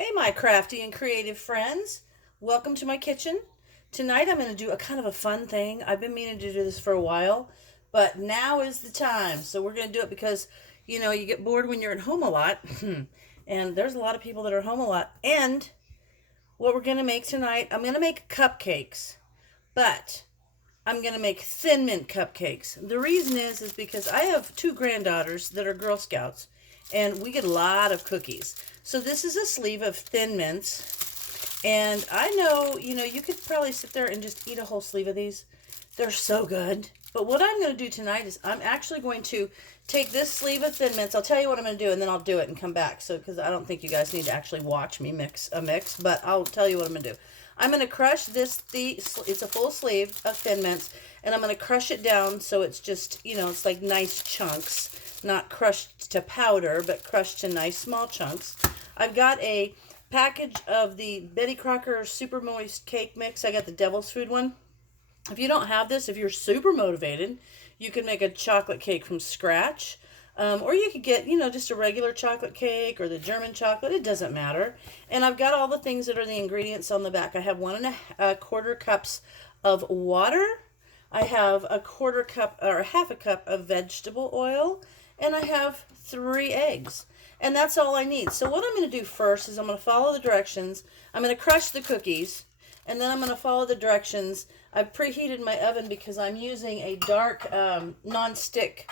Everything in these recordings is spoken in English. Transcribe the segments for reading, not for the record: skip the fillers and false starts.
Hey, my crafty and creative friends. Welcome to my kitchen. Tonight I'm going to do a kind of a fun thing. I've been meaning to do this for a while, but now is the time. So we're going to do it because, you get bored when you're at home a lot. And there's a lot of people that are home a lot. And what we're going to make tonight, I'm going to make cupcakes, but I'm going to make thin mint cupcakes. The reason is because I have two granddaughters that are Girl Scouts, and we get a lot of cookies. So this is a sleeve of thin mints, and I know, you could probably sit there and just eat a whole sleeve of these. They're so good. But what I'm going to do tonight is I'm actually going to take this sleeve of Thin Mints. I'll tell you what I'm going to do, and then I'll do it and come back. So, because I don't think you guys need to actually watch me mix a mix, but I'll tell you what I'm going to do. I'm going to crush this, it's a full sleeve of Thin Mints, and I'm going to crush it down so it's just, it's like nice chunks. Not crushed to powder, but crushed to nice small chunks. I've got a package of the Betty Crocker Super Moist Cake Mix. I got the Devil's Food one. If you don't have this, if you're super motivated, you can make a chocolate cake from scratch. Or you could get, just a regular chocolate cake or the German chocolate. It doesn't matter. And I've got all the things that are the ingredients on the back. I have 1.25 cups of water. I have a quarter cup or half a cup of vegetable oil. And I have 3 eggs. And that's all I need. So what I'm going to do first is I'm going to follow the directions. I'm going to crush the cookies. And then I'm going to follow the directions. I've preheated my oven because I'm using a dark non-stick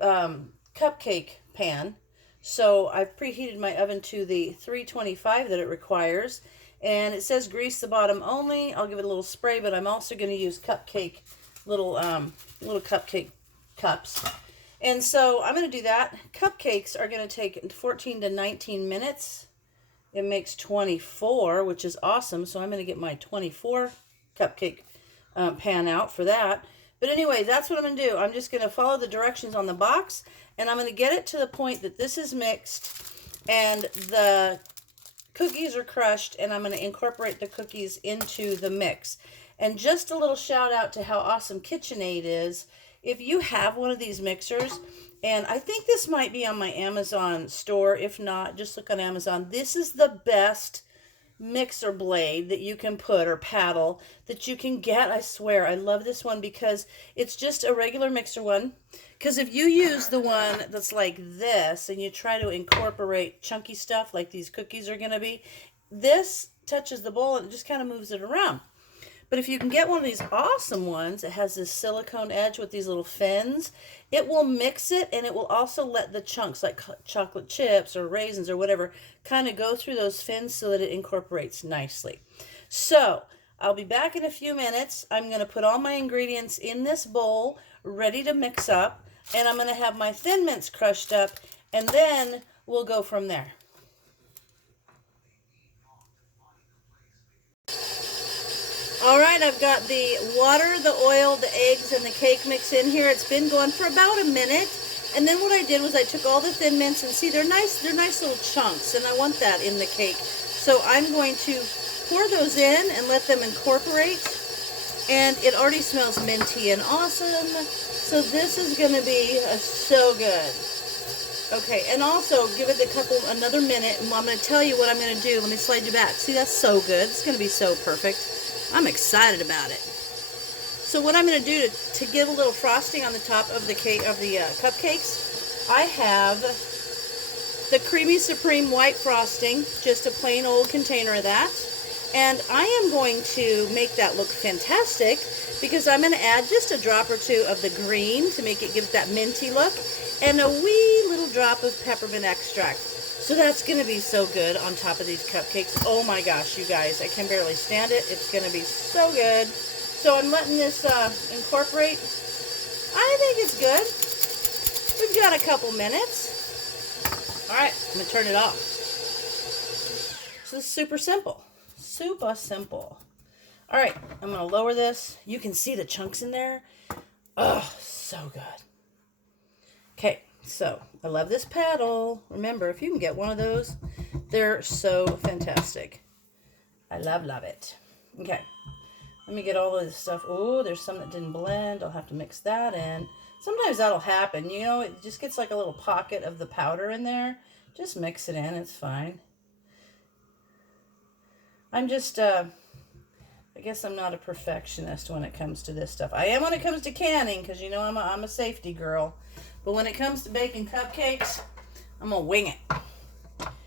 cupcake pan. So I've preheated my oven to the 325 that it requires. And it says grease the bottom only. I'll give it a little spray, but I'm also going to use little cupcake cups. And so I'm going to do that. Cupcakes are going to take 14 to 19 minutes. It makes 24, which is awesome. So I'm going to get my 24 cupcake pan out for that. But anyway, that's what I'm going to do. I'm just going to follow the directions on the box, and I'm going to get it to the point that this is mixed and the cookies are crushed, and I'm going to incorporate the cookies into the mix. And just a little shout out to how awesome KitchenAid is. If you have one of these mixers, and I think this might be on my Amazon store. If not, just look on Amazon. This is the best mixer blade that you can put, or paddle, that you can get. I swear, I love this one because it's just a regular mixer one. Because if you use the one that's like this and you try to incorporate chunky stuff like these cookies are going to be, this touches the bowl and it just kind of moves it around. But if you can get one of these awesome ones, it has this silicone edge with these little fins, it will mix it, and it will also let the chunks, like chocolate chips or raisins or whatever, kind of go through those fins so that it incorporates nicely. So I'll be back in a few minutes. I'm going to put all my ingredients in this bowl, ready to mix up, and I'm going to have my Thin Mints crushed up, and then we'll go from there. All right, I've got the water, the oil, the eggs, and the cake mix in here. It's been going for about a minute. And then what I did was I took all the Thin Mints, and see, they're nice little chunks, and I want that in the cake. So I'm going to pour those in and let them incorporate. And it already smells minty and awesome. So this is going to be so good. Okay, and also give it another minute, and I'm going to tell you what I'm going to do. Let me slide you back. See, that's so good. It's going to be so perfect. I'm excited about it. So what I'm going to do to give a little frosting on the top of the cupcakes, I have the Creamy Supreme white frosting, just a plain old container of that. And I am going to make that look fantastic because I'm going to add just a drop or two of the green to make it give that minty look, and a wee little drop of peppermint extract. So that's going to be so good on top of these cupcakes. Oh my gosh, you guys, I can barely stand it. It's going to be so good. So I'm letting this incorporate. I think it's good. We've got a couple minutes. All right, I'm going to turn it off. So this is super simple. Super simple. All right, I'm going to lower this. You can see the chunks in there. Oh, so good. Okay, so I love this paddle. Remember, if you can get one of those, they're so fantastic. I love it. Okay, let me get all of this stuff. Oh, there's some that didn't blend. I'll have to mix that in. Sometimes that'll happen. It just gets like a little pocket of the powder in there. Just mix it in. It's fine. I'm just, I guess I'm not a perfectionist when it comes to this stuff. I am when it comes to canning, because you know I'm a safety girl. But when it comes to baking cupcakes, I'm going to wing it.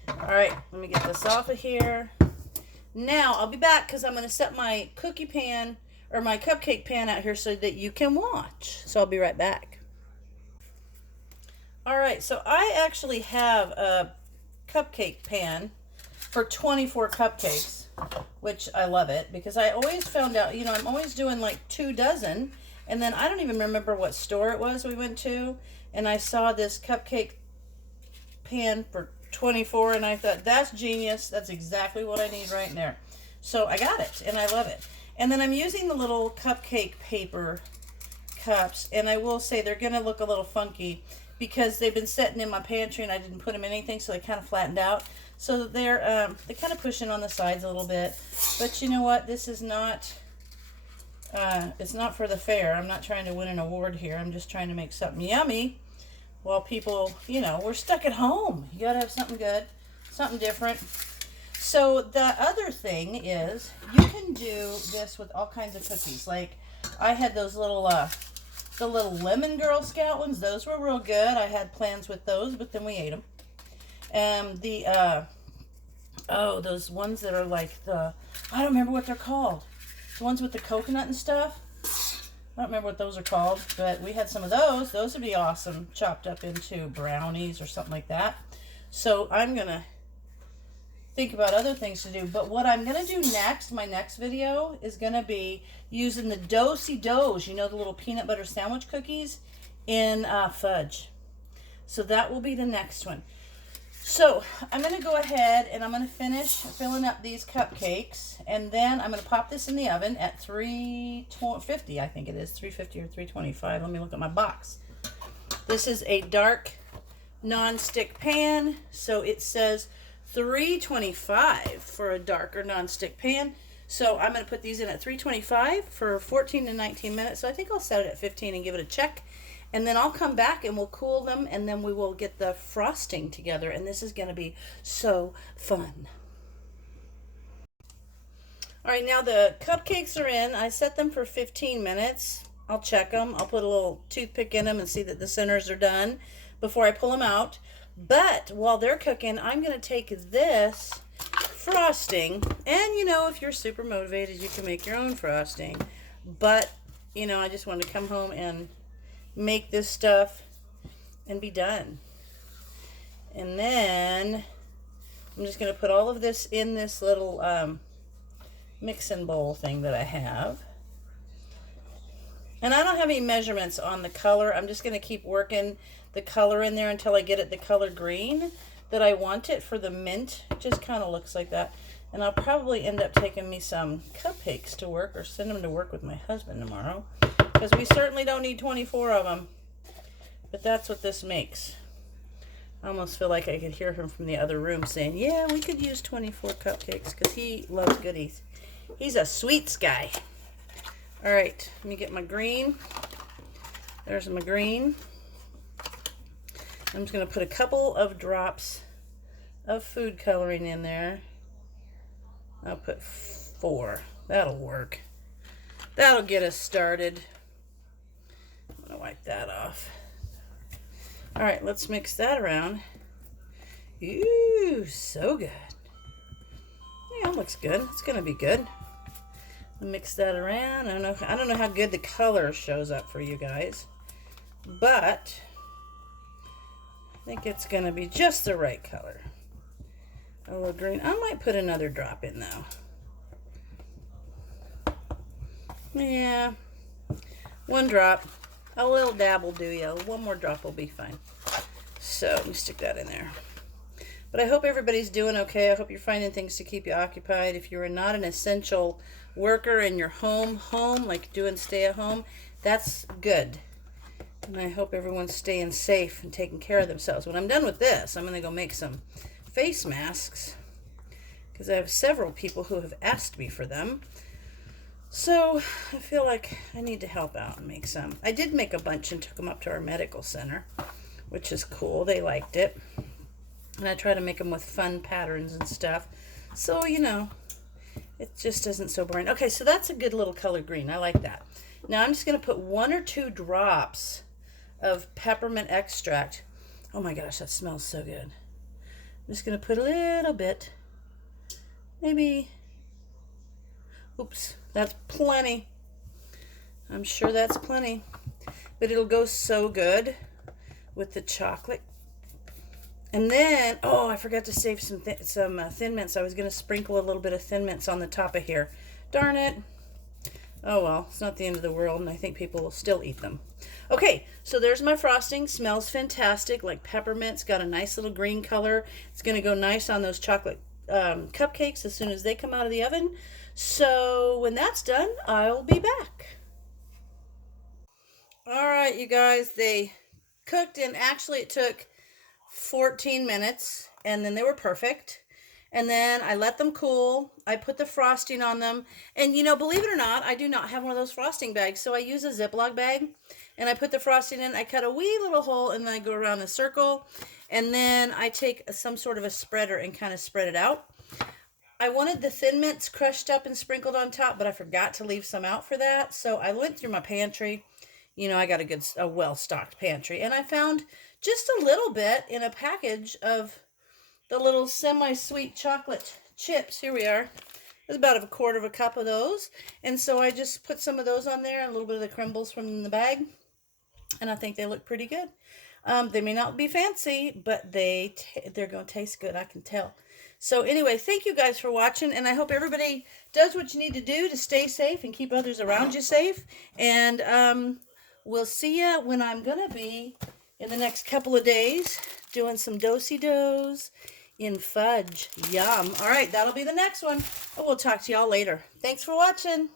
Alright, let me get this off of here. Now, I'll be back because I'm going to set my cookie pan, or my cupcake pan out here so that you can watch. So I'll be right back. Alright, so I actually have a cupcake pan for 24 cupcakes, which I love it because I always found out, you know, I'm always doing like 2 dozen, and then I don't even remember what store it was we went to, and I saw this cupcake pan for 24, and I thought, that's genius. That's exactly what I need right there. So I got it, and I love it. And then I'm using the little cupcake paper cups, and I will say they're going to look a little funky because they've been sitting in my pantry and I didn't put them in anything, so they kind of flattened out. So they're kind of pushing on the sides a little bit. But you know what? This is not, it's not for the fair. I'm not trying to win an award here. I'm just trying to make something yummy while people, you know, we're stuck at home. You got to have something good, something different. So the other thing is you can do this with all kinds of cookies. Like I had those little, the little lemon Girl Scout ones. Those were real good. I had plans with those, but then we ate them. Those ones that are like I don't remember what they're called. The ones with the coconut and stuff. I don't remember what those are called, but we had some of those. Those would be awesome, chopped up into brownies or something like that. So I'm going to think about other things to do. But what I'm going to do next, my next video, is going to be using the Do-si-dos, you know, the little peanut butter sandwich cookies, in fudge. So that will be the next one. So I'm going to go ahead and I'm going to finish filling up these cupcakes, and then I'm going to pop this in the oven at 350, I think it is, 350 or 325. Let me look at my box. This is a dark non-stick pan, so it says 325 for a darker non-stick pan. So I'm going to put these in at 325 for 14 to 19 minutes. So I think I'll set it at 15 and give it a check. And then I'll come back and we'll cool them, and then we will get the frosting together. And this is going to be so fun. All right, now the cupcakes are in. I set them for 15 minutes. I'll check them. I'll put a little toothpick in them and see that the centers are done before I pull them out. But while they're cooking, I'm going to take this frosting. And, you know, if you're super motivated, you can make your own frosting. But, you know, I just wanted to come home and make this stuff and be done. And then I'm just going to put all of this in this little mixing bowl thing that I have. And I don't have any measurements on the color. I'm just going to keep working the color in there until I get it the color green that I want it for the mint. It just kind of looks like that. And I'll probably end up taking me some cupcakes to work, or send them to work with my husband tomorrow, because we certainly don't need 24 of them. But that's what this makes. I almost feel like I could hear him from the other room saying, yeah, we could use 24 cupcakes, because he loves goodies. He's a sweets guy. All right, let me get my green. There's my green. I'm just going to put a couple of drops of food coloring in there. I'll put 4. That'll work. That'll get us started. I'm going to wipe that off. All right, let's mix that around. Ooh, so good. Yeah, it looks good. It's going to be good. Mix that around. I don't know how good the color shows up for you guys, but I think it's going to be just the right color. A little green. I might put another drop in though. Yeah, 1 drop. A little dab will do you. 1 more drop will be fine. So let me stick that in there. But I hope everybody's doing okay. I hope you're finding things to keep you occupied. If you're not an essential worker and you're home, like doing stay at home, that's good. And I hope everyone's staying safe and taking care of themselves. When I'm done with this, I'm going to go make some face masks, because I have several people who have asked me for them. So I feel like I need to help out and make some. I did make a bunch and took them up to our medical center, which is cool. They liked it. And I try to make them with fun patterns and stuff. So, you know, It just isn't so boring. Okay, so that's a good little color green. I like that. Now I'm just going to put 1 or 2 drops of peppermint extract. Oh my gosh, that smells so good. I'm just going to put a little bit. Maybe, oops, that's plenty. I'm sure that's plenty. But it'll go so good with the chocolate. And then, oh, I forgot to save some Thin Mints. I was going to sprinkle a little bit of Thin Mints on the top of here. Darn it. Oh well, it's not the end of the world, and I think people will still eat them. Okay, so there's my frosting. Smells fantastic, like peppermint. It's got a nice little green color. It's going to go nice on those chocolate cupcakes as soon as they come out of the oven. So when that's done, I'll be back. All right, you guys, they cooked, and actually it took 14 minutes, and then they were perfect. And then I let them cool. I put the frosting on them. And, you know, believe it or not, I do not have one of those frosting bags. So I use a Ziploc bag. And I put the frosting in. I cut a wee little hole, and then I go around the circle. And then I take some sort of a spreader and kind of spread it out. I wanted the Thin Mints crushed up and sprinkled on top, but I forgot to leave some out for that. So I went through my pantry. You know, I got a well-stocked pantry. And I found just a little bit in a package of the little semi-sweet chocolate chips. Here we are. There's about a quarter of a cup of those. And so I just put some of those on there and a little bit of the crumbles from the bag. And I think they look pretty good. They may not be fancy, but they're going to taste good, I can tell. So anyway, thank you guys for watching. And I hope everybody does what you need to do to stay safe and keep others around you safe. And we'll see you when I'm going to be in the next couple of days doing some do-si-dos in fudge. Yum. All right, that'll be the next one. We'll talk to y'all later. Thanks for watching.